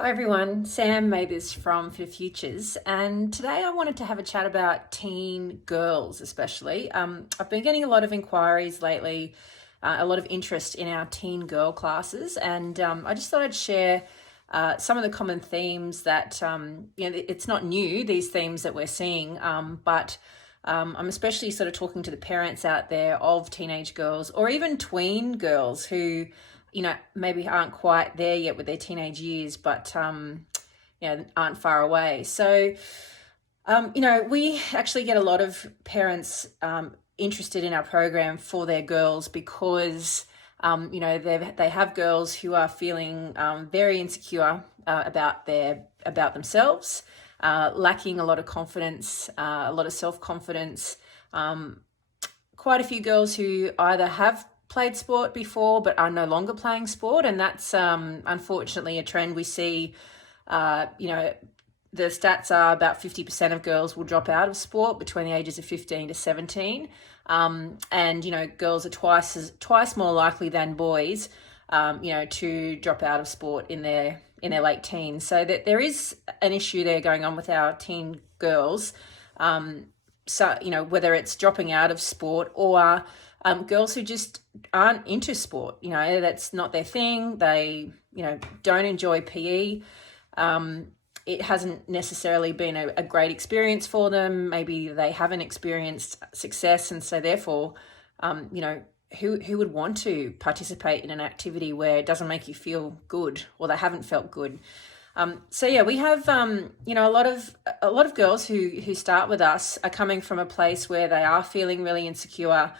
Hi everyone, Sam made this from Fit Futures, and today I wanted to have a chat about teen girls especially. I've been getting a lot of inquiries lately, a lot of interest in our teen girl classes, and I just thought I'd share some of the common themes that, it's not new, these themes that we're seeing, but I'm especially sort of talking to the parents out there of teenage girls or even tween girls who maybe aren't quite there yet with their teenage years, but, aren't far away. So, we actually get a lot of parents interested in our program for their girls because, they have girls who are feeling very insecure about themselves, lacking a lot of confidence, a lot of self-confidence. Quite a few girls who either have played sport before but are no longer playing sport, and that's unfortunately a trend we see. The stats are about 50% of girls will drop out of sport between the ages of 15 to 17, and girls are twice more likely than boys to drop out of sport in their late teens. So that there is an issue there going on with our teen girls. Whether it's dropping out of sport or girls who just aren't into sport, that's not their thing. They, don't enjoy PE. It hasn't necessarily been a great experience for them. Maybe they haven't experienced success. And so therefore, who would want to participate in an activity where it doesn't make you feel good or they haven't felt good? We have, a lot of girls who start with us are coming from a place where they are feeling really insecure,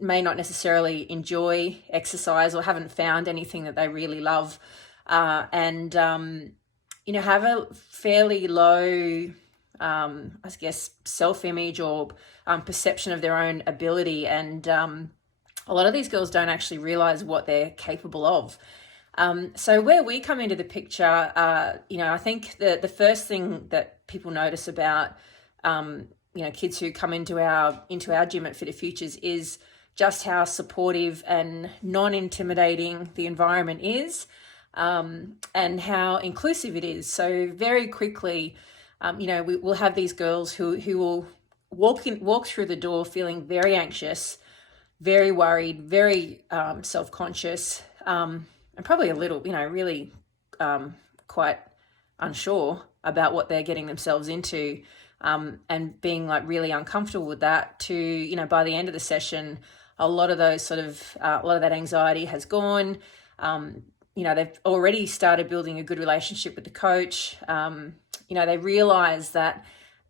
may not necessarily enjoy exercise or haven't found anything that they really love, and have a fairly low, self-image or perception of their own ability. And a lot of these girls don't actually realize what they're capable of. So where we come into the picture, I think the first thing that people notice about, kids who come into our gym at Fitter Futures is just how supportive and non-intimidating the environment is, and how inclusive it is. So very quickly, we'll have these girls who will walk through the door feeling very anxious, very worried, very self-conscious, and probably a little, really quite unsure about what they're getting themselves into, and being like really uncomfortable with that. To, by the end of the session, a lot of that anxiety has gone. They've already started building a good relationship with the coach. They realize that,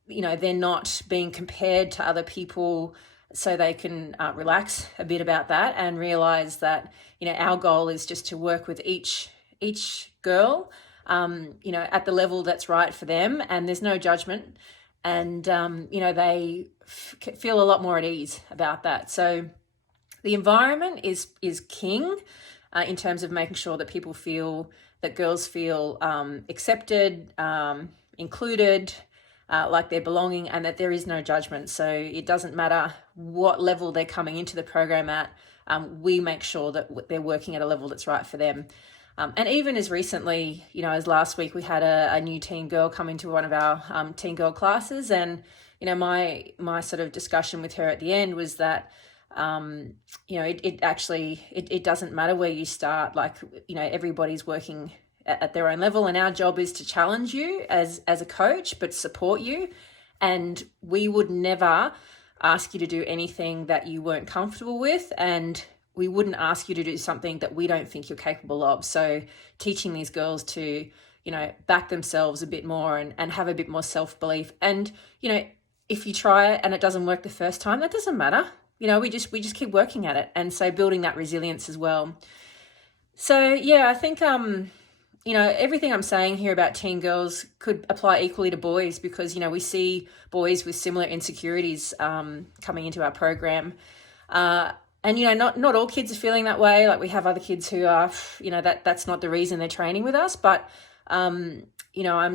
they're not being compared to other people, so they can relax a bit about that and realize that, our goal is just to work with each girl, at the level that's right for them, and there's no judgment. And, they feel a lot more at ease about that. So the environment is king in terms of making sure that girls feel accepted, included, like they're belonging, and that there is no judgment. So it doesn't matter what level they're coming into the program at. We make sure that they're working at a level that's right for them. And even as recently, as last week, we had a new teen girl come into one of our teen girl classes, and my sort of discussion with her at the end was that it doesn't matter where you start. Like, everybody's working at their own level, and our job is to challenge you as a coach, but support you. And we would never ask you to do anything that you weren't comfortable with, and we wouldn't ask you to do something that we don't think you're capable of. So teaching these girls to, back themselves a bit more and have a bit more self-belief. And, if you try it and it doesn't work the first time, that doesn't matter. We just keep working at it. And so building that resilience as well. So, yeah, I think, everything I'm saying here about teen girls could apply equally to boys, because, we see boys with similar insecurities coming into our program. And, not all kids are feeling that way. Like, we have other kids who are, that's not the reason they're training with us. But, I'm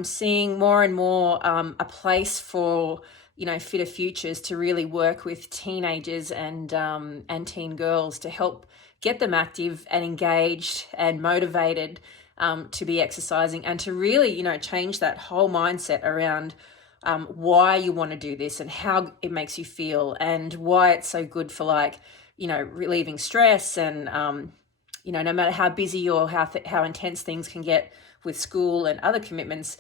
seeing more and more a place for, Fitter Futures to really work with teenagers and teen girls to help get them active and engaged and motivated, to be exercising, and to really, change that whole mindset around why you want to do this and how it makes you feel, and why it's so good for, like, relieving stress, and no matter how busy or how intense things can get with school and other commitments,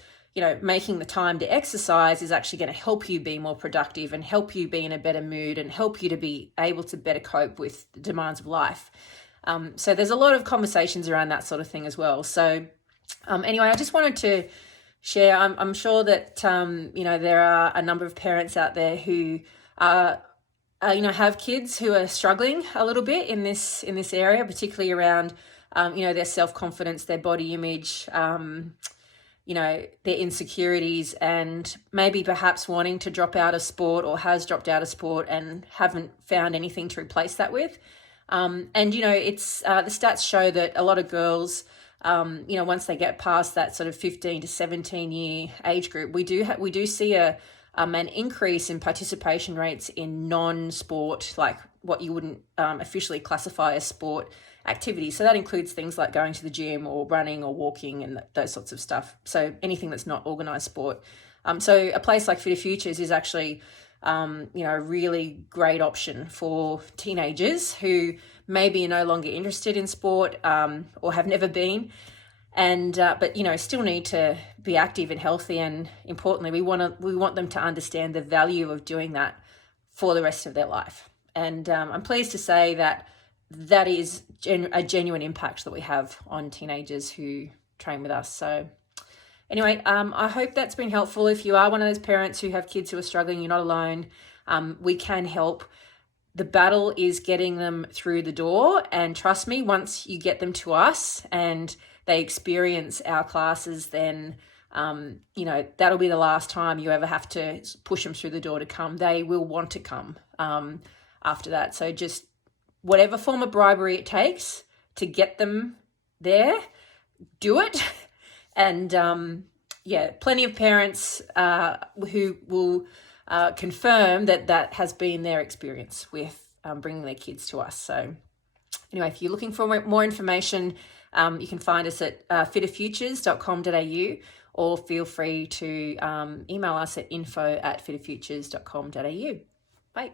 making the time to exercise is actually going to help you be more productive and help you be in a better mood and help you to be able to better cope with the demands of life. So there's a lot of conversations around that sort of thing as well. So anyway, I just wanted to share. I'm sure that there are a number of parents out there who are have kids who are struggling a little bit in this area, particularly around their self-confidence, their body image, their insecurities, and maybe perhaps wanting to drop out of sport, or has dropped out of sport and haven't found anything to replace that with. It's the stats show that a lot of girls, once they get past that sort of 15 to 17 year age group, we do see an increase in participation rates in non-sport, like what you wouldn't officially classify as sport activities. So that includes things like going to the gym or running or walking and those sorts of stuff. So anything that's not organised sport. So a place like Fitter Futures is actually a really great option for teenagers who maybe are no longer interested in sport or have never been, and but still need to be active and healthy. And importantly, we want them to understand the value of doing that for the rest of their life. And I'm pleased to say that is a genuine impact that we have on teenagers who train with us. So anyway, I hope that's been helpful. If you are one of those parents who have kids who are struggling, you're not alone. We can help. The battle is getting them through the door. And trust me, once you get them to us and they experience our classes, then, that'll be the last time you ever have to push them through the door to come. They will want to come after that. So just whatever form of bribery it takes to get them there, do it. And plenty of parents who will confirm that has been their experience with bringing their kids to us. So anyway, if you're looking for more information, you can find us at fitterfutures.com.au, or feel free to email us at info@fitterfutures.com.au. Bye.